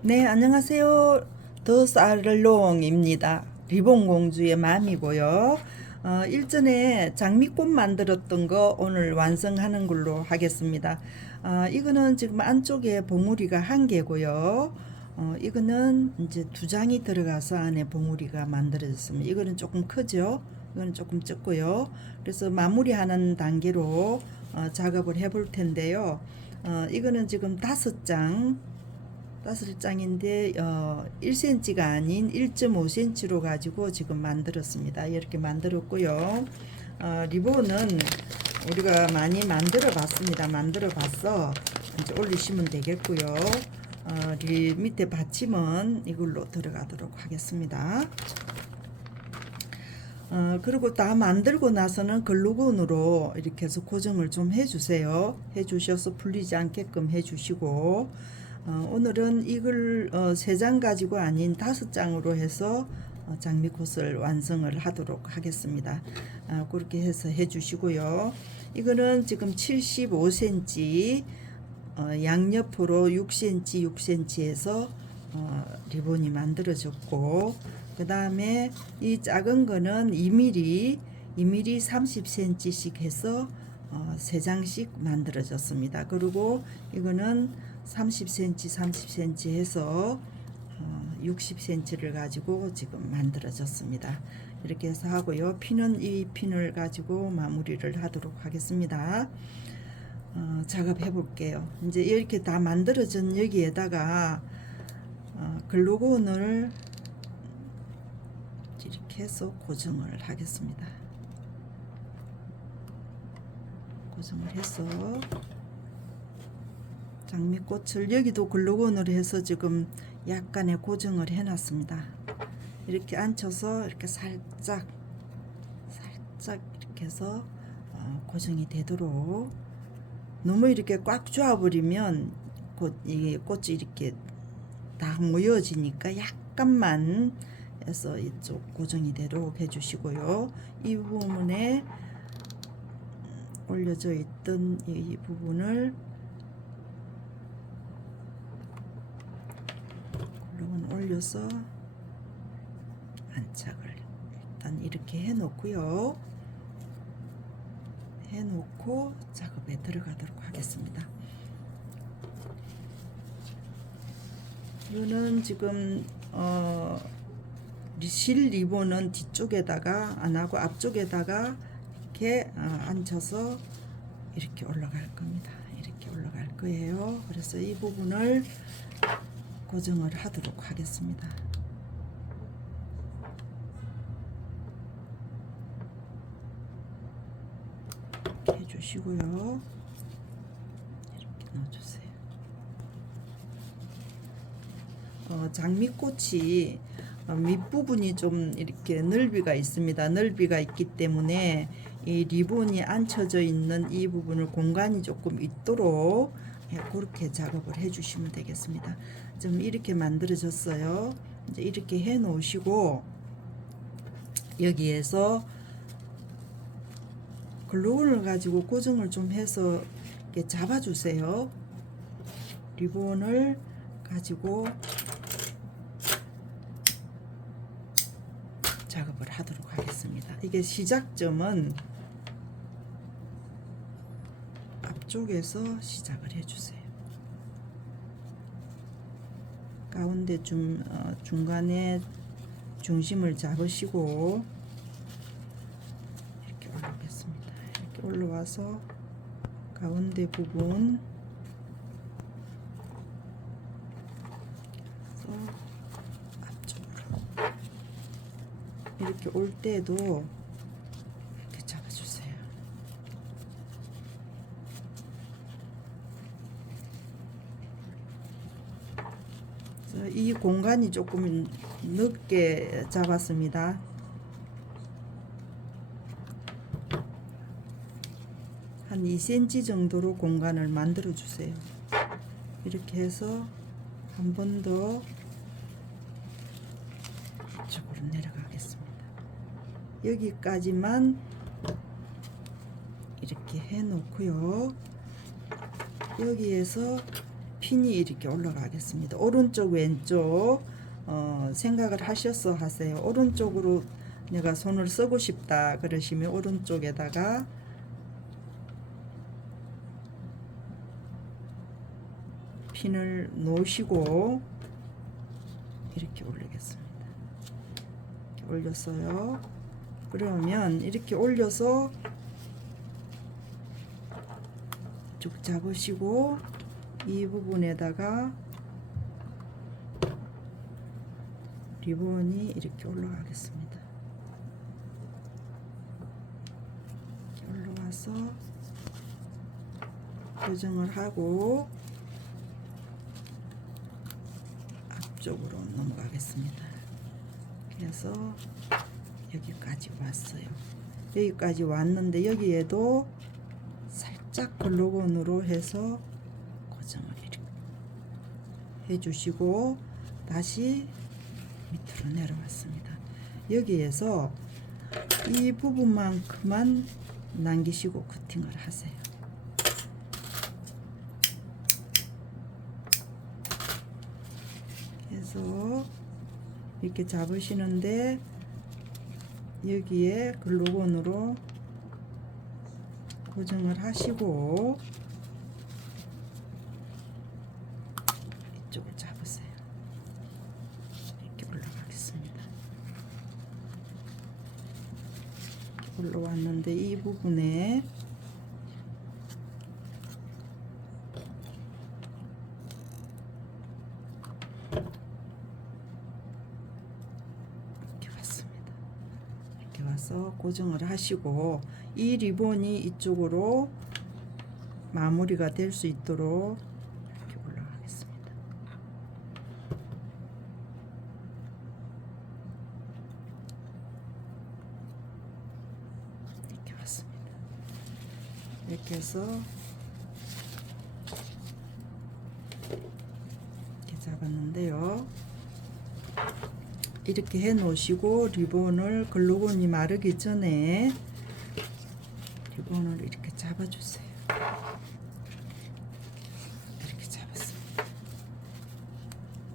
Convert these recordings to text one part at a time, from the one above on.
네, 안녕하세요. 더살롱입니다. 리본공주의 맘이고요. 일전에 장미꽃 만들었던 거 오늘 완성하는 걸로 하겠습니다. 이거는 지금 안쪽에 봉우리가 한 개고요. 이거는 이제 두 장이 들어가서 안에 봉우리가 만들어졌습니다. 이거는 조금 크죠? 이거는 조금 작고요. 그래서 마무리하는 단계로 작업을 해볼 텐데요. 이거는 지금 5장인데 1cm가 아닌 1.5cm로 가지고 지금 만들었습니다. 이렇게 만들었고요. 리본은 우리가 많이 만들어 봤습니다. 만들어 봤어 이제 올리시면 되겠고요. 밑에 받침은 이걸로 들어가도록 하겠습니다. 그리고 다 만들고 나서는 글루건으로 이렇게 해서 고정을 좀 해주세요. 해주셔서 풀리지 않게끔 해주시고, 오늘은 이걸 3장 가지고 아닌 5장으로 해서 장미꽃을 완성을 하도록 하겠습니다. 그렇게 해서 해주시고요. 이거는 지금 75cm, 양옆으로 6cm, 6cm에서 리본이 만들어졌고, 그 다음에 이 작은 거는 2mm 30cm씩 해서 3장씩 만들어졌습니다. 그리고 이거는 30cm 30cm 해서 60cm를 가지고 지금 만들어졌습니다. 이렇게 해서 하고요. 핀은 이 핀을 가지고 마무리를 하도록 하겠습니다. 작업해 볼게요. 이제 이렇게 다 만들어진 여기에다가 글루건을 이렇게 해서 고정을 하겠습니다. 고정을 해서 장미꽃을 여기도 글루건으로 해서 지금 약간의 고정을 해 놨습니다. 이렇게 앉혀서 이렇게 살짝 이렇게 해서 고정이 되도록, 너무 이렇게 꽉 조아버리면 이 꽃이 이렇게 다 모여지니까 약간만 해서 이쪽 고정이 되도록 해주시고요. 이 부분에 올려져 있던 이 부분을 올려서 안착을 일단 이렇게 해 놓고요. 해놓고 작업에 들어가도록 하겠습니다. 이거는 지금 실 리본은 뒤쪽에다가 안 하고 앞쪽에다가 이렇게 앉혀서 이렇게 올라갈 겁니다. 이렇게 올라갈 거예요. 그래서 이 부분을 고정을 하도록 하겠습니다. 이렇게 해주시고요. 이렇게 넣어주세요. 장미꽃이 밑부분이 좀 이렇게 넓이가 있습니다. 넓이가 있기 때문에 이 리본이 앉혀져 있는 이 부분을 공간이 조금 있도록 그렇게 작업을 해 주시면 되겠습니다. 좀 이렇게 만들어졌어요. 이제 이렇게 해 놓으시고 여기에서 글루건을 가지고 고정을 좀 해서 이렇게 잡아 주세요. 리본을 가지고 작업을 하도록 하겠습니다. 이게 시작점은 앞쪽에서 시작을 해주세요. 가운데 중간에 중심을 잡으시고 이렇게 올라오겠습니다. 이렇게 올라와서 가운데 부분 이렇게 올 때도 이렇게 잡아주세요. 이 공간이 조금 넓게 잡았습니다. 한 2cm 정도로 공간을 만들어 주세요. 이렇게 해서 한 번 더 이쪽으로 내려가겠습니다. 여기까지만 이렇게 해 놓고요. 여기에서 핀이 이렇게 올라가겠습니다. 오른쪽 왼쪽 생각을 하셔서 하세요. 오른쪽으로 내가 손을 쓰고 싶다 그러시면 오른쪽에다가 핀을 놓으시고 이렇게 올리겠습니다. 이렇게 올렸어요. 그러면 이렇게 올려서 쭉 잡으시고 이 부분에다가 리본이 이렇게 올라가겠습니다. 이렇게 올라와서 고정을 하고 앞쪽으로 넘어가겠습니다. 그래서 여기까지 왔어요. 여기까지 왔는데 여기에도 살짝 글루건으로 해서 고정을 이렇게 해주시고 다시 밑으로 내려왔습니다. 여기에서 이 부분만큼만 남기시고 커팅을 하세요. 그래서 이렇게 잡으시는데 여기에 글루건으로 고정을 하시고 이쪽을 잡으세요. 이렇게 올라가겠습니다. 이렇게 올라왔는데 이 부분에 와서 고정을 하시고 이 리본이 이쪽으로 마무리가 될 수 있도록 이렇게 올라가겠습니다. 이렇게 왔습니다. 이렇게 해서 이렇게 잡았는데요. 이렇게 해 놓으시고 리본을 글루건이 마르기 전에 리본을 이렇게 잡아 주세요. 이렇게 잡았습니다.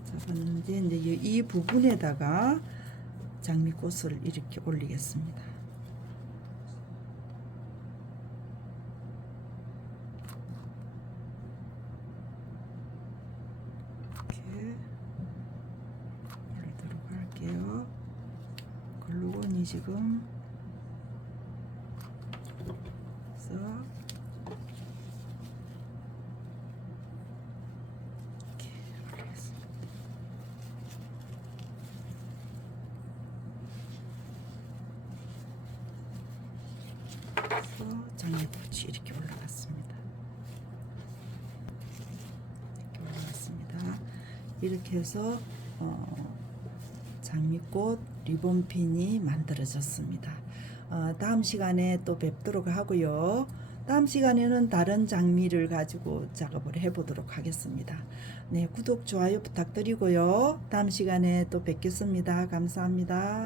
잡았는데 이제 이 부분에다가 장미꽃을 이렇게 올리겠습니다. 글루건이 지금 그래서 이렇게 올리겠습니다. 그래서 장미꽃이 이렇게 올라갔습니다. 이렇게 올라갔습니다. 이렇게 해서 장미꽃 리본핀이 만들어졌습니다. 다음 시간에 또 뵙도록 하고요. 다음 시간에는 다른 장미를 가지고 작업을 해보도록 하겠습니다. 네, 구독, 좋아요 부탁드리고요. 다음 시간에 또 뵙겠습니다. 감사합니다.